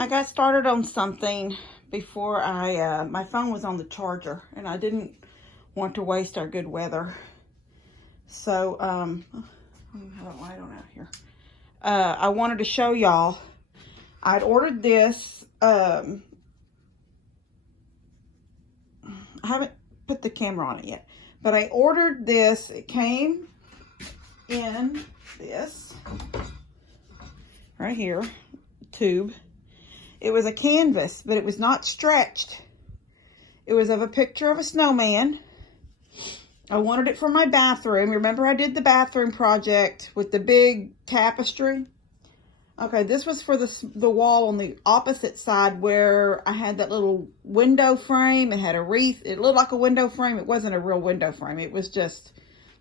I got started on something before my phone was on the charger, and I didn't want to waste our good weather. So, I have a light on out here. I wanted to show y'all. I'd ordered this. I haven't put the camera on it yet, but I ordered this. It came in this right here tube. It was a canvas, but it was not stretched. It was of a picture of a snowman. I wanted it for my bathroom. Remember I did the bathroom project with the big tapestry? Okay, this was for the wall on the opposite side where I had that little window frame. It had a wreath. It looked like a window frame. It wasn't a real window frame. It was just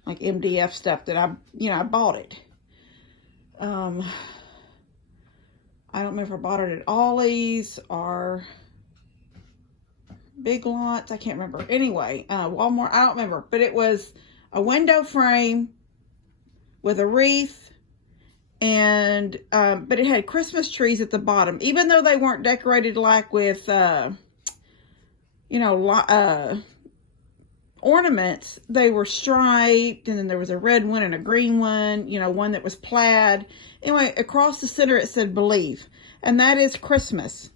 like MDF stuff that I bought it. I don't remember if I bought it at Ollie's or Big Lots. I can't remember. Anyway, Walmart. I don't remember. But it was a window frame with a wreath. And, but it had Christmas trees at the bottom. Even though they weren't decorated like with, ornaments, they were striped. And then there was a red one and a green one. One that was plaid. Anyway, across the center it said Believe. And that is Christmas.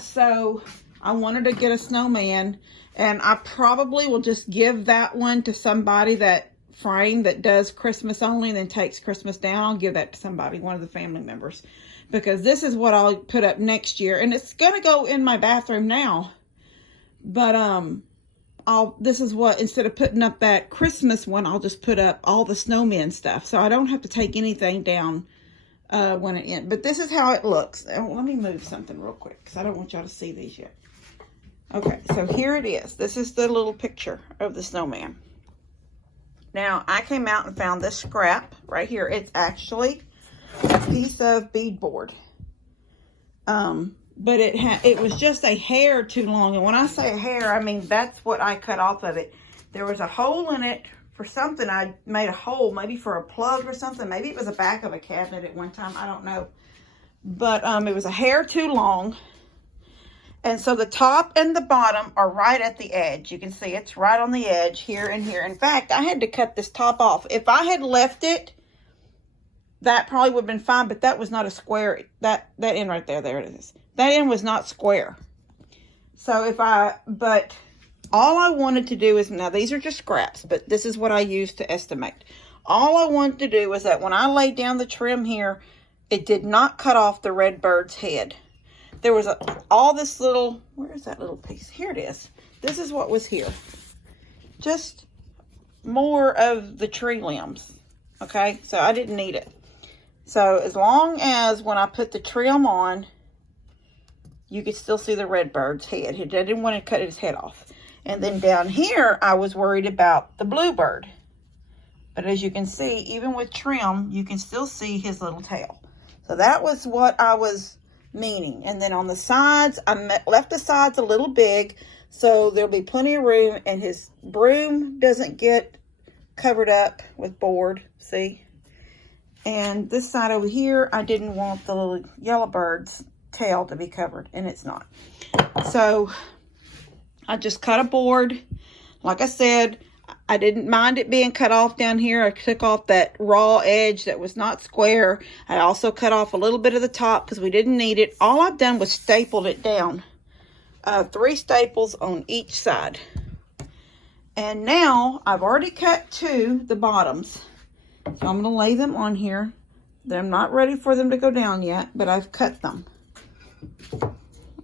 So I wanted to get a snowman. And I probably will just give that one to somebody that frame that does Christmas only and then takes Christmas down. I'll give that to somebody, one of the family members. Because this is what I'll put up next year. And it's going to go in my bathroom now. But, this is what, instead of putting up that Christmas one, I'll just put up all the snowman stuff. So I don't have to take anything down when it ends. But this is how it looks. Let me move something real quick because I don't want y'all to see these yet. Okay, so here it is. This is the little picture of the snowman. Now, I came out and found this scrap right here. It's actually a piece of beadboard. But it was just a hair too long. And when I say a hair, I mean that's what I cut off of it. There was a hole in it for something. I made a hole, maybe for a plug or something. Maybe it was the back of a cabinet at one time. I don't know. But it was a hair too long. And so the top and the bottom are right at the edge. You can see it's right on the edge here and here. In fact, I had to cut this top off. If I had left it, that probably would have been fine, but that was not a square. That end right there, there it is. That end was not square. So but all I wanted to do is, now these are just scraps, but this is what I used to estimate. All I wanted to do was that when I laid down the trim here, it did not cut off the red bird's head. There was all this little, where's that little piece? Here it is. This is what was here. Just more of the tree limbs. Okay, so I didn't need it. So as long as when I put the trim on, you could still see the red bird's head. I didn't want to cut his head off. And then down here, I was worried about the bluebird. But as you can see, even with trim, you can still see his little tail. So that was what I was meaning. And then on the sides, I left the sides a little big, so there'll be plenty of room, and his broom doesn't get covered up with board, see? And this side over here, I didn't want the little yellow bird's tail to be covered, and it's not. So I just cut a board. Like I said, I didn't mind it being cut off down here. I took off that raw edge that was not square. I also cut off a little bit of the top because we didn't need it. All I've done was stapled it down. 3 staples on each side. And now I've already cut the bottoms. So I'm going to lay them on here. They're not ready for them to go down yet, but I've cut them.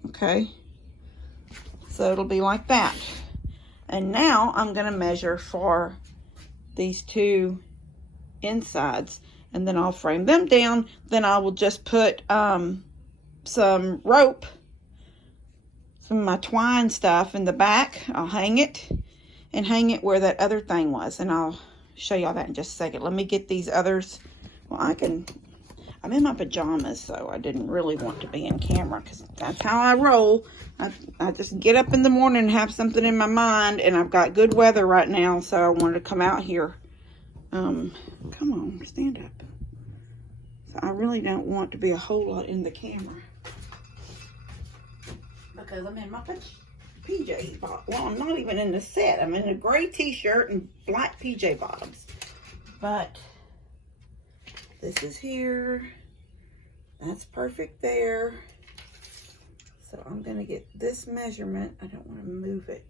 Okay. So it'll be like that. And now I'm going to measure for these 2 insides. And then I'll frame them down. Then I will just put some rope, some of my twine stuff in the back. I'll hang it and hang it where that other thing was. And I'll show y'all that in just a second. Let me get these others. Well, I'm in my pajamas, so I didn't really want to be in camera because that's how I roll. I just get up in the morning and have something in my mind, and I've got good weather right now, so I wanted to come out here. Come on, stand up. So I really don't want to be a whole lot in the camera. because I'm in my PJ bottom. Well, I'm not even in the set. I'm in a gray t-shirt and black PJ bottoms. But this is here. That's perfect there. So I'm going to get this measurement. I don't want to move it.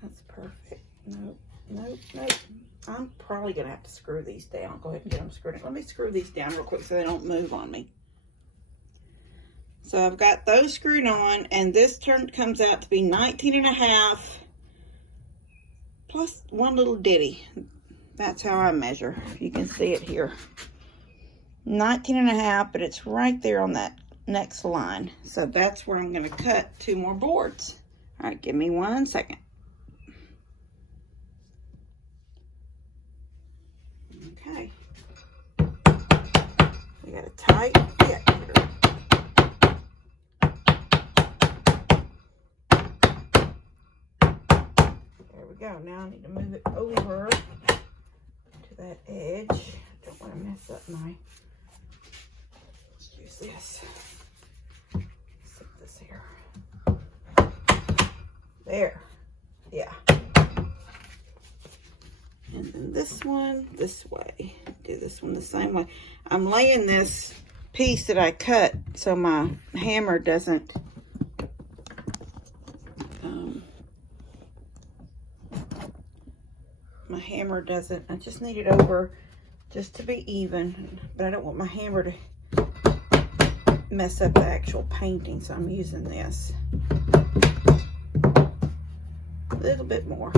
That's perfect. Nope, nope, nope. I'm probably going to have to screw these down. Go ahead and get them screwed in. Let me screw these down real quick so they don't move on me. So I've got those screwed on, and this comes out to be 19.5 plus one little ditty. That's how I measure. You can see it here. 19.5, but it's right there on that next line. So that's where I'm going to cut 2 more boards. All right, give me 1 second. Okay. We got a tight fit here. There we go. Now I need to move it over to that edge. I don't want to mess up my... Let's use this. Set this here. There. Yeah. And then this one this way. Do this one the same way. I'm laying this piece that I cut so my hammer doesn't I just need it over just to be even, but I don't want my hammer to mess up the actual painting, so I'm using this. A little bit more.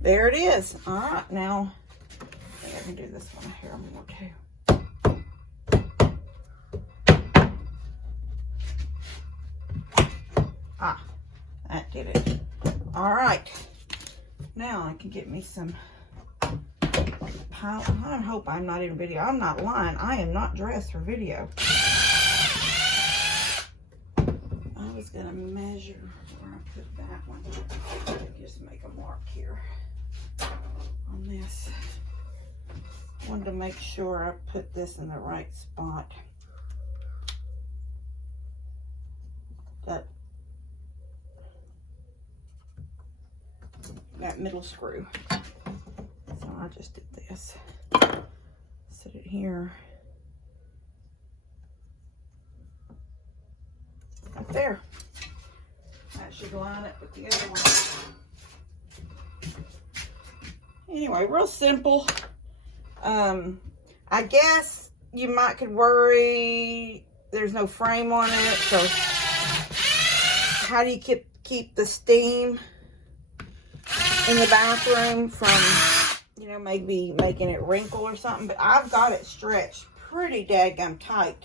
There it is. All right, now I think I can do this one here more too. Ah, that did it. All right. Now I can get me some pile. I hope I'm not in video. I'm not lying. I am not dressed for video. I was going to measure where I put that one. Just make a mark here on this. I wanted to make sure I put this in the right spot. That middle screw. So I just did this. Set it here. Right there. That should line up with the other one. Anyway, real simple. I guess you could worry there's no frame on it, so how do you keep the steam in the bathroom from, you know, maybe making it wrinkle or something? But I've got it stretched pretty daggum tight.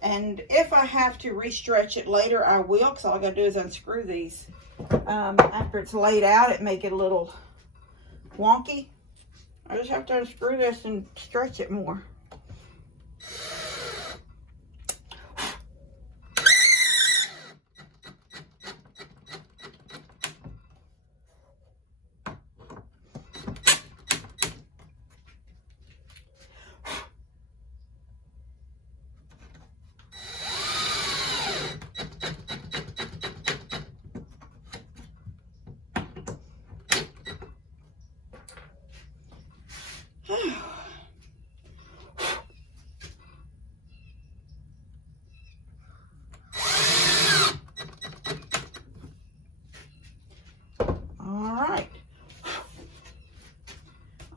And if I have to re-stretch it later, I will, because all I gotta do is unscrew these. After it's laid out, it may get a little wonky. I just have to unscrew this and stretch it more.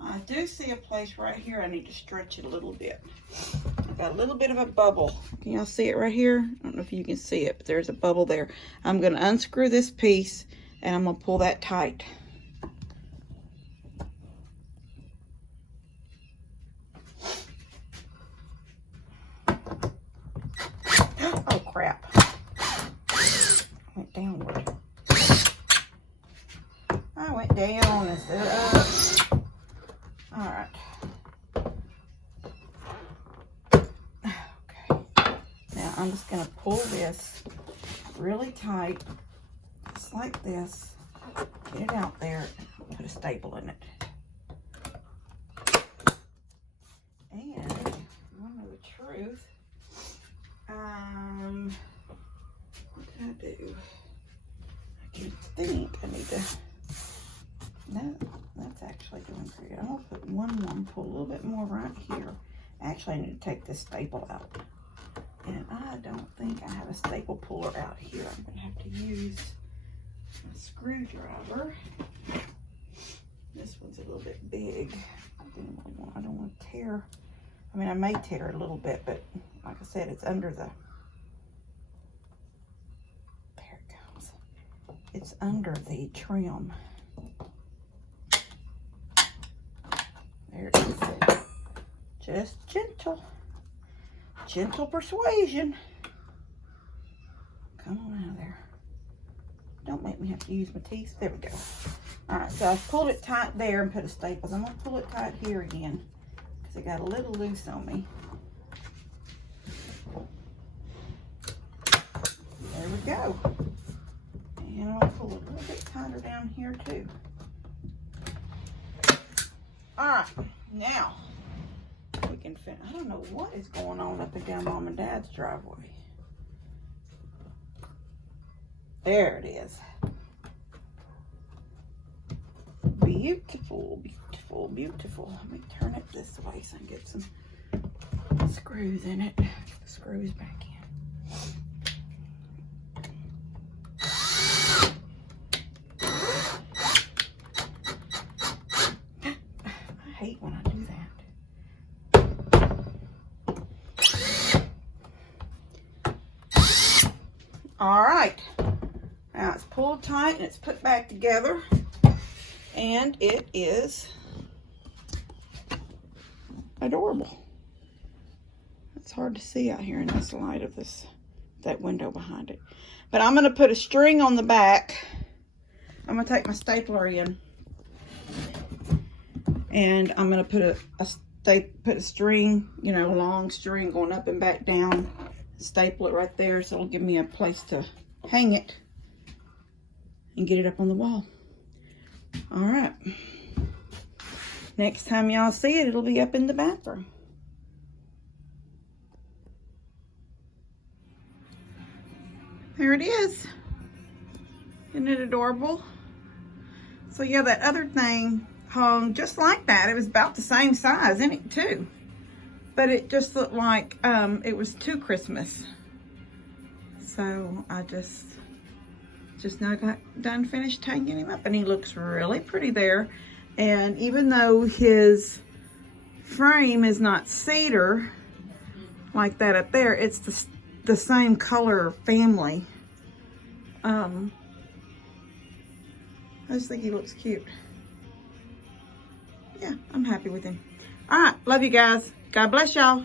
I do see a place right here I need to stretch it a little bit. I got a little bit of a bubble. Can y'all see it right here? I don't know if you can see it, but there's a bubble there. I'm going to unscrew this piece and I'm going to pull that tight. Oh crap. I went downward. I went down instead of up. All right. Okay. Now I'm just going to pull this really tight, just like this. Get it out there and put a staple in it. And you want to know the truth? pull a little bit more right here. Actually, I need to take this staple out. And I don't think I have a staple puller out here. I'm going to have to use a screwdriver. This one's a little bit big. I don't want to tear. I mean, I may tear it a little bit, but like I said, it's under the, there it goes. It's under the trim. There it is. Just gentle persuasion. Come on out of there. Don't make me have to use my teeth. There we go. All right, so I've pulled it tight there and put a staple. I'm gonna pull it tight here again because it got a little loose on me. There we go. And I'll pull it a little bit tighter down here too. All right, now we can finish. I don't know what is going on up and down Mom and Dad's driveway. There it is. Beautiful, beautiful, beautiful. Let me turn it this way so I can get some screws in it. Get the screws back in. I hate when I do that. All right. Now it's pulled tight and it's put back together. And it is adorable. It's hard to see out here in this light of that window behind it. But I'm going to put a string on the back. I'm going to take my stapler in. And I'm going to put a string, you know, long string going up and back down. Staple it right there so it'll give me a place to hang it and get it up on the wall. All right. Next time y'all see it, it'll be up in the bathroom. There it is. Isn't it adorable? So yeah, that other thing hung just like that. It was about the same size in it too. But it just looked like it was too Christmas. So I just now got done finished hanging him up, and he looks really pretty there. And even though his frame is not cedar like that up there, it's the same color family. I just think he looks cute. Yeah, I'm happy with him. All right, love you guys. God bless y'all.